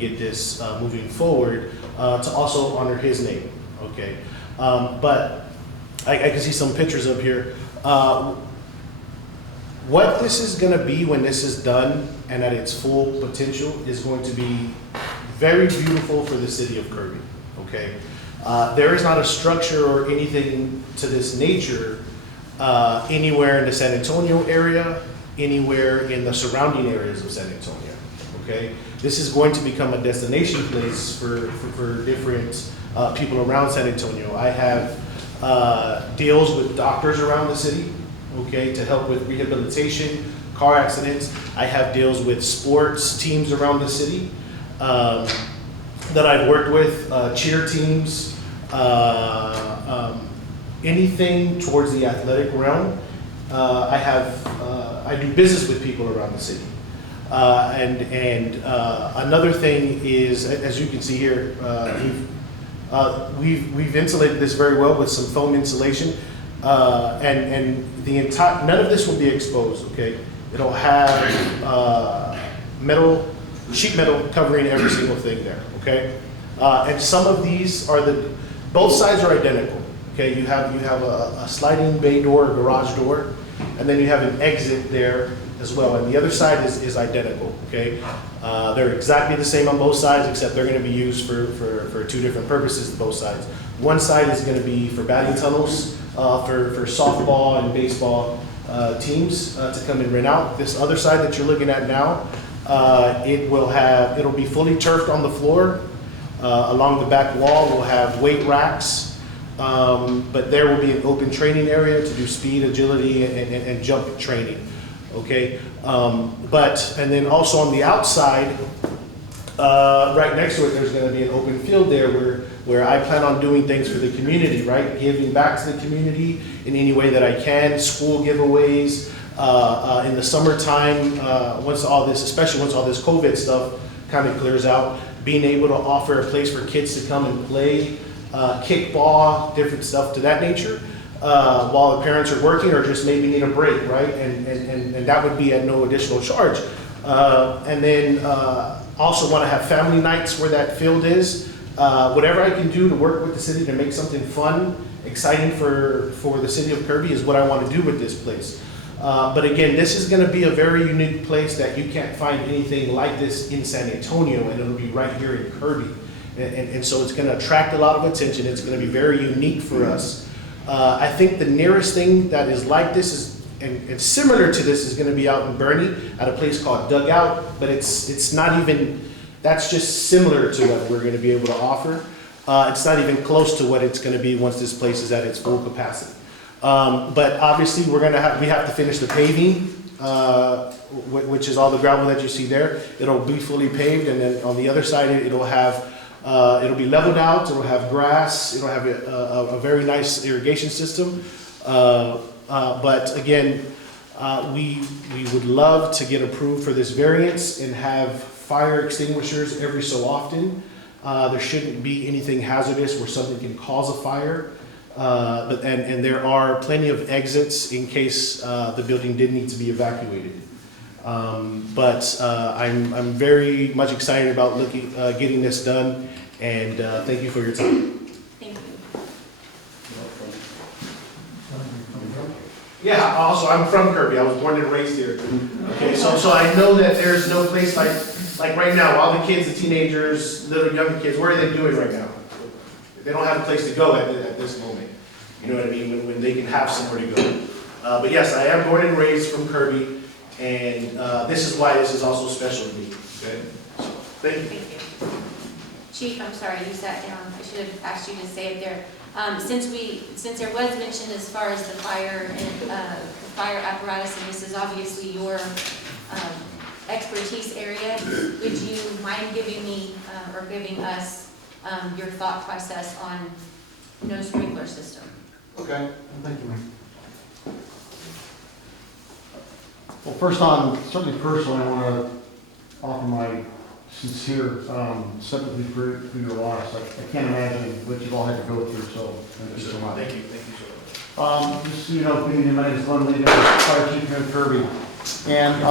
get this moving forward to also honor his name. Okay, but I can see some pictures up here. What this is going to be when this is done and at its full potential is going to be very beautiful for the city of Kirby. Okay, there is not a structure or anything to this nature anywhere in the San Antonio area, anywhere in the surrounding areas of San Antonio. Okay, this is going to become a destination place for different people around San Antonio. I have deals with doctors around the city, okay, to help with rehabilitation, car accidents. I have deals with sports teams around the city that I've worked with, cheer teams, anything towards the athletic realm. I do business with people around the city. Another thing is, as you can see here, we've insulated this very well with some foam insulation, and the entire, none of this will be exposed. Okay, it'll have sheet metal covering every single thing there. Okay, and some of these are both sides are identical. Okay, you have a sliding bay door, a garage door, and then you have an exit there as well, and the other side is identical. Okay, they're exactly the same on both sides, except they're going to be used for two different purposes. Both sides. One side is going to be for batting tunnels for softball and baseball teams to come and rent out. This other side that you're looking at now, it'll be fully turfed on the floor. Along the back wall, we'll have weight racks, but there will be an open training area to do speed, agility, and jump training. Okay, and then also on the outside, right next to it, there's going to be an open field there where I plan on doing things for the community, right? Giving back to the community in any way that I can. School giveaways in the summertime, especially once all this COVID stuff kind of clears out, being able to offer a place for kids to come and play kickball, different stuff to that nature. While the parents are working or just maybe need a break, right? And that would be at no additional charge. And then also want to have family nights where that field is. Whatever I can do to work with the city to make something fun, exciting for the city of Kirby is what I want to do with this place. But again, this is going to be a very unique place that you can't find anything like this in San Antonio, and it'll be right here in Kirby. And so it's going to attract a lot of attention. It's going to be very unique for us. I think the nearest thing that is like this and similar to this is going to be out in Bernie at a place called Dugout, but it's not even, that's just similar to what we're going to be able to offer. It's not even close to what it's going to be once this place is at its full capacity. But obviously we have to finish the paving, which is all the gravel that you see there. It'll be fully paved, and then on the other side it'll be leveled out, it'll have grass, it'll have a very nice irrigation system. But again, we would love to get approved for this variance and have fire extinguishers every so often. There shouldn't be anything hazardous where something can cause a fire. And there are plenty of exits in case the building did need to be evacuated. But I'm very much excited about getting this done, and thank you for your time. Thank you. Yeah, also I'm from Kirby. I was born and raised here. Okay, so I know that there's no place like right now, all the kids, the teenagers, little younger kids, what are they doing right now? They don't have a place to go at this moment. You know what I mean? When they can have somewhere to go. But yes, I am born and raised from Kirby, and this is why this is also special to me. Okay? So, thank you. Thank you. Chief, I'm sorry, you sat down. I should have asked you to say it there. Since there was mention as far as the fire and fire apparatus, and this is obviously your expertise area, would you mind giving me or giving us your thought process on no sprinkler system? Okay, thank you, ma'am. Well, first on, certainly personally, I want to offer my sincere sympathy for your loss. I can't imagine what you've all had to go through, so thank you so much. Thank you so much. Just so you know, being in my name is Glenn Lee, Fire Chief here in Kirby. And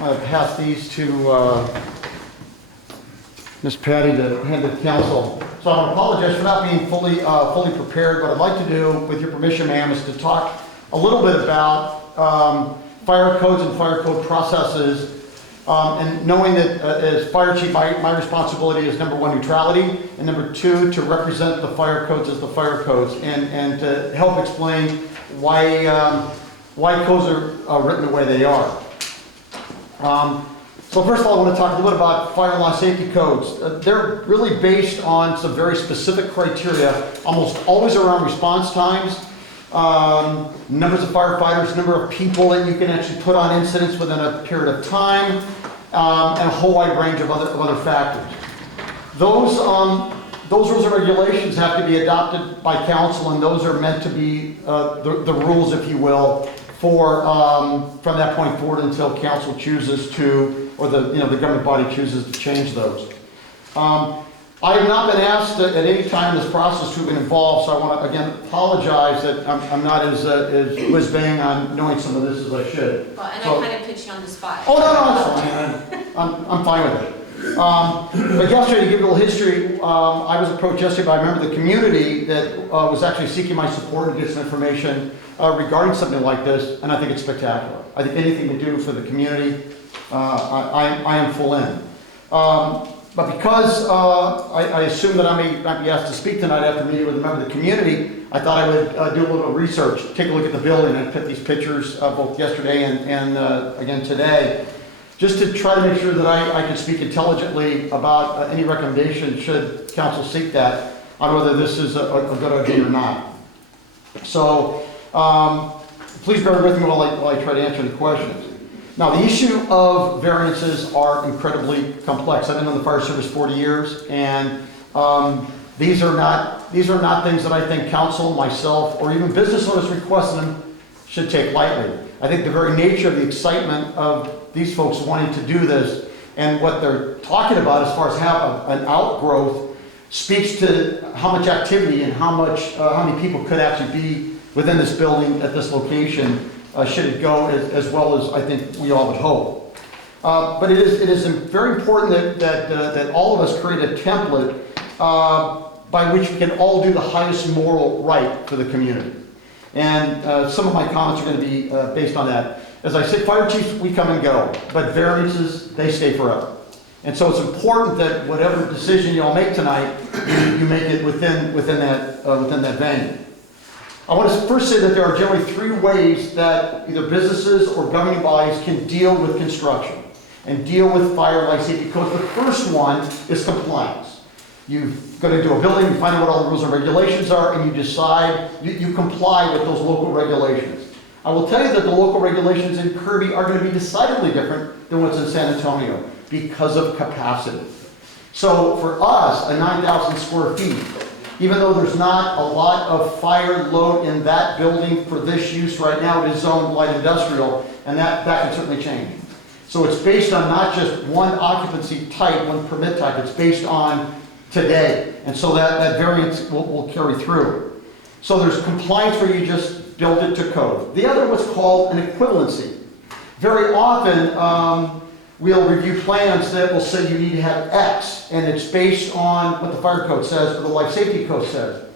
I passed these to Ms. Patty to hand to council. So I want to apologize for not being fully prepared. What I'd like to do, with your permission, ma'am, is to talk a little bit about fire codes and fire code processes, and knowing that as fire chief, my responsibility is number one, neutrality, and number two, to represent the fire codes as the fire codes, and to help explain why codes are written the way they are. So first of all, I want to talk a little bit about fire and life safety codes. They're really based on some very specific criteria, almost always around response times, numbers of firefighters, number of people that you can actually put on incidents within a period of time, and a whole wide range of other factors. Those rules and regulations have to be adopted by council, and those are meant to be the rules, if you will, for from that point forward until council chooses to, or the government body chooses to change those. I have not been asked at any time in this process to have been involved, so I want to again apologize that I'm not as whiz-bang on knowing some of this as I should. Well, and So- I kind of put you on the spot. Oh, no, it's fine. I'm fine with it. But yesterday, to give you a little history, I was approached yesterday by a member of the community that was actually seeking my support and get some information regarding something like this, and I think it's spectacular. I think anything to do for the community, I am full in. But because I assume that I may not be asked to speak tonight after meeting with a member of the community, I thought I would do a little research, take a look at the building, and put these pictures both yesterday and again today, just to try to make sure that I can speak intelligently about any recommendation should council seek that on whether this is a good idea or not. So please bear with me while I try to answer the questions. Now, the issue of variances are incredibly complex. I've been in the fire service 40 years, and these are not things that I think council, myself, or even business owners requesting them should take lightly. I think the very nature of the excitement of these folks wanting to do this and what they're talking about as far as have an outgrowth speaks to how much activity and how many people could actually be within this building at this location. Should it go as well as I think we all would hope. But it is very important that all of us create a template by which we can all do the highest moral right for the community. And some of my comments are going to be based on that. As I said, fire chiefs, we come and go, but variances, they stay forever. And so it's important that whatever decision you all make tonight, you make it within that venue. I want to first say that there are generally three ways that either businesses or governing bodies can deal with construction and deal with fire and life safety codes. The first one is compliance. You've got to do a building, you find out what all the rules and regulations are, and you decide, you comply with those local regulations. I will tell you that the local regulations in Kirby are going to be decidedly different than what's in San Antonio because of capacity. So for us, a 9,000 square feet, even though there's not a lot of fire load in that building for this use right now, it is zoned light industrial, and that can certainly change. So it's based on not just one occupancy type, one permit type, it's based on today. And so that variance will carry through. So there's compliance where you just build it to code. The other what's called an equivalency. Very often, we'll review plans that will say you need to have X, and it's based on what the fire code says or the life safety code says.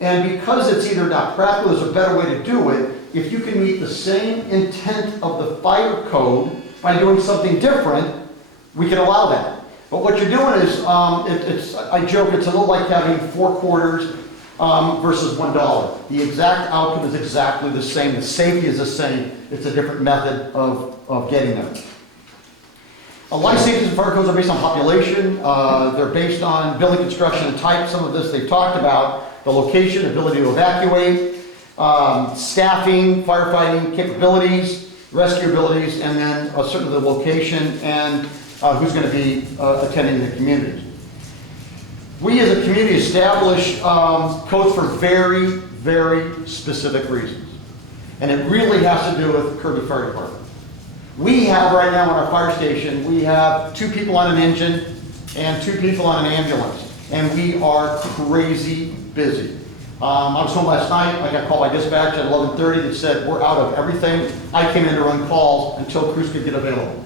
And because it's either not practical, there's a better way to do it. If you can meet the same intent of the fire code by doing something different, we can allow that. But what you're doing is, I joke, it's a little like having 4 quarters versus $1. The exact outcome is exactly the same. The safety is the same. It's a different method of getting there. Life safety and fire codes are based on population. They're based on building construction and type. Some of this they've talked about. The location, ability to evacuate, staffing, firefighting capabilities, rescue abilities, and then certainly the location and who's going to be attending the community. We as a community establish codes for very, very specific reasons. And it really has to do with Kirby Fire Department. We have right now on our fire station, we have 2 people on an engine and 2 people on an ambulance. And we are crazy busy. I was home last night, I got called by dispatch at 11:30 that said we're out of everything. I came in to run calls until crews could get available.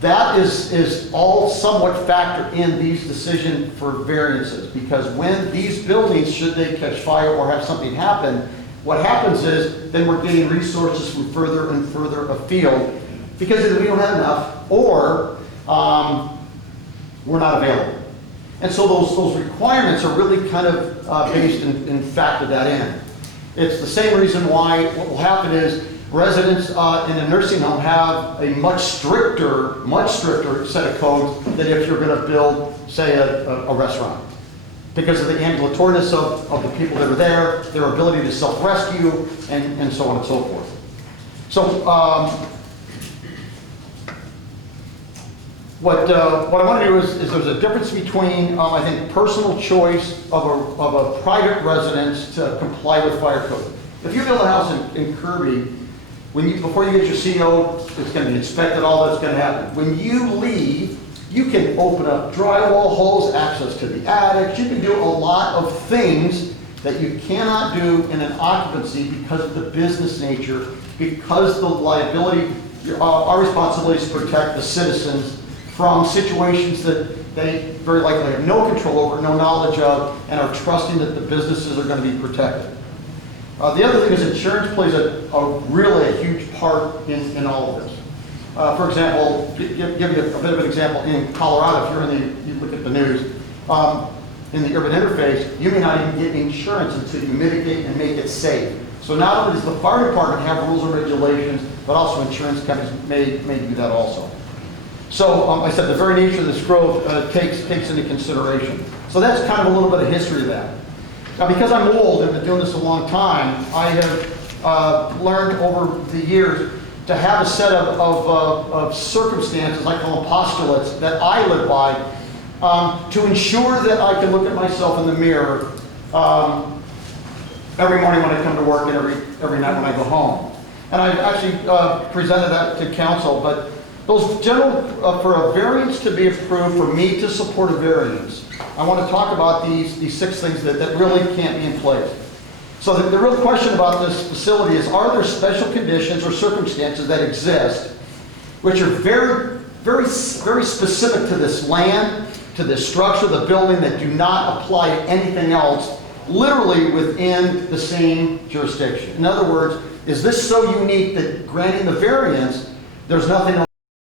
that is all somewhat factored in these decisions for variances, because when these buildings, should they catch fire or have something happen, what happens is then we're getting resources from further and further afield because either we don't have enough or we're not available. And so those requirements are really kind of based and factor that in. It's the same reason why what will happen is residents in a nursing home have a much stricter set of codes than if you're going to build, say, a restaurant. Because of the ambulatorness of the people that are there, their ability to self-rescue, and so on and so forth. So what I want to do is there's a difference between, I think, personal choice of a private residence to comply with fire code. If you build a house in Kirby, before you get your CO, it's going to be inspected, all that's going to happen. When you leave, you can open up drywall holes, access to the attic. You can do a lot of things that you cannot do in an occupancy because of the business nature, because the liability, our responsibility is to protect the citizens from situations that they very likely have no control over, no knowledge of, and are trusting that the businesses are going to be protected. The other thing is insurance plays a really huge part in all of this. For example, give you a bit of an example, in Colorado, if you look at the news, in the urban interface, you may not even get insurance until you mitigate and make it safe. So not only does the fire department have rules and regulations, but also insurance companies may do that also. So I said the very nature of this growth takes into consideration. So that's kind of a little bit of history of that. Now, because I'm old and been doing this a long time, I have learned over the years to have a set of circumstances, I call them postulates, that I live by to ensure that I can look at myself in the mirror every morning when I come to work and every night when I go home. And I've actually presented that to council, but those general, for a variance to be approved, for me to support a variance, I want to talk about these 6 things that really can't be in place. So the real question about this facility is, are there special conditions or circumstances that exist which are very, very, very specific to this land, to this structure, the building, that do not apply to anything else, literally within the same jurisdiction? In other words, is this so unique that granting the variance, there's nothing else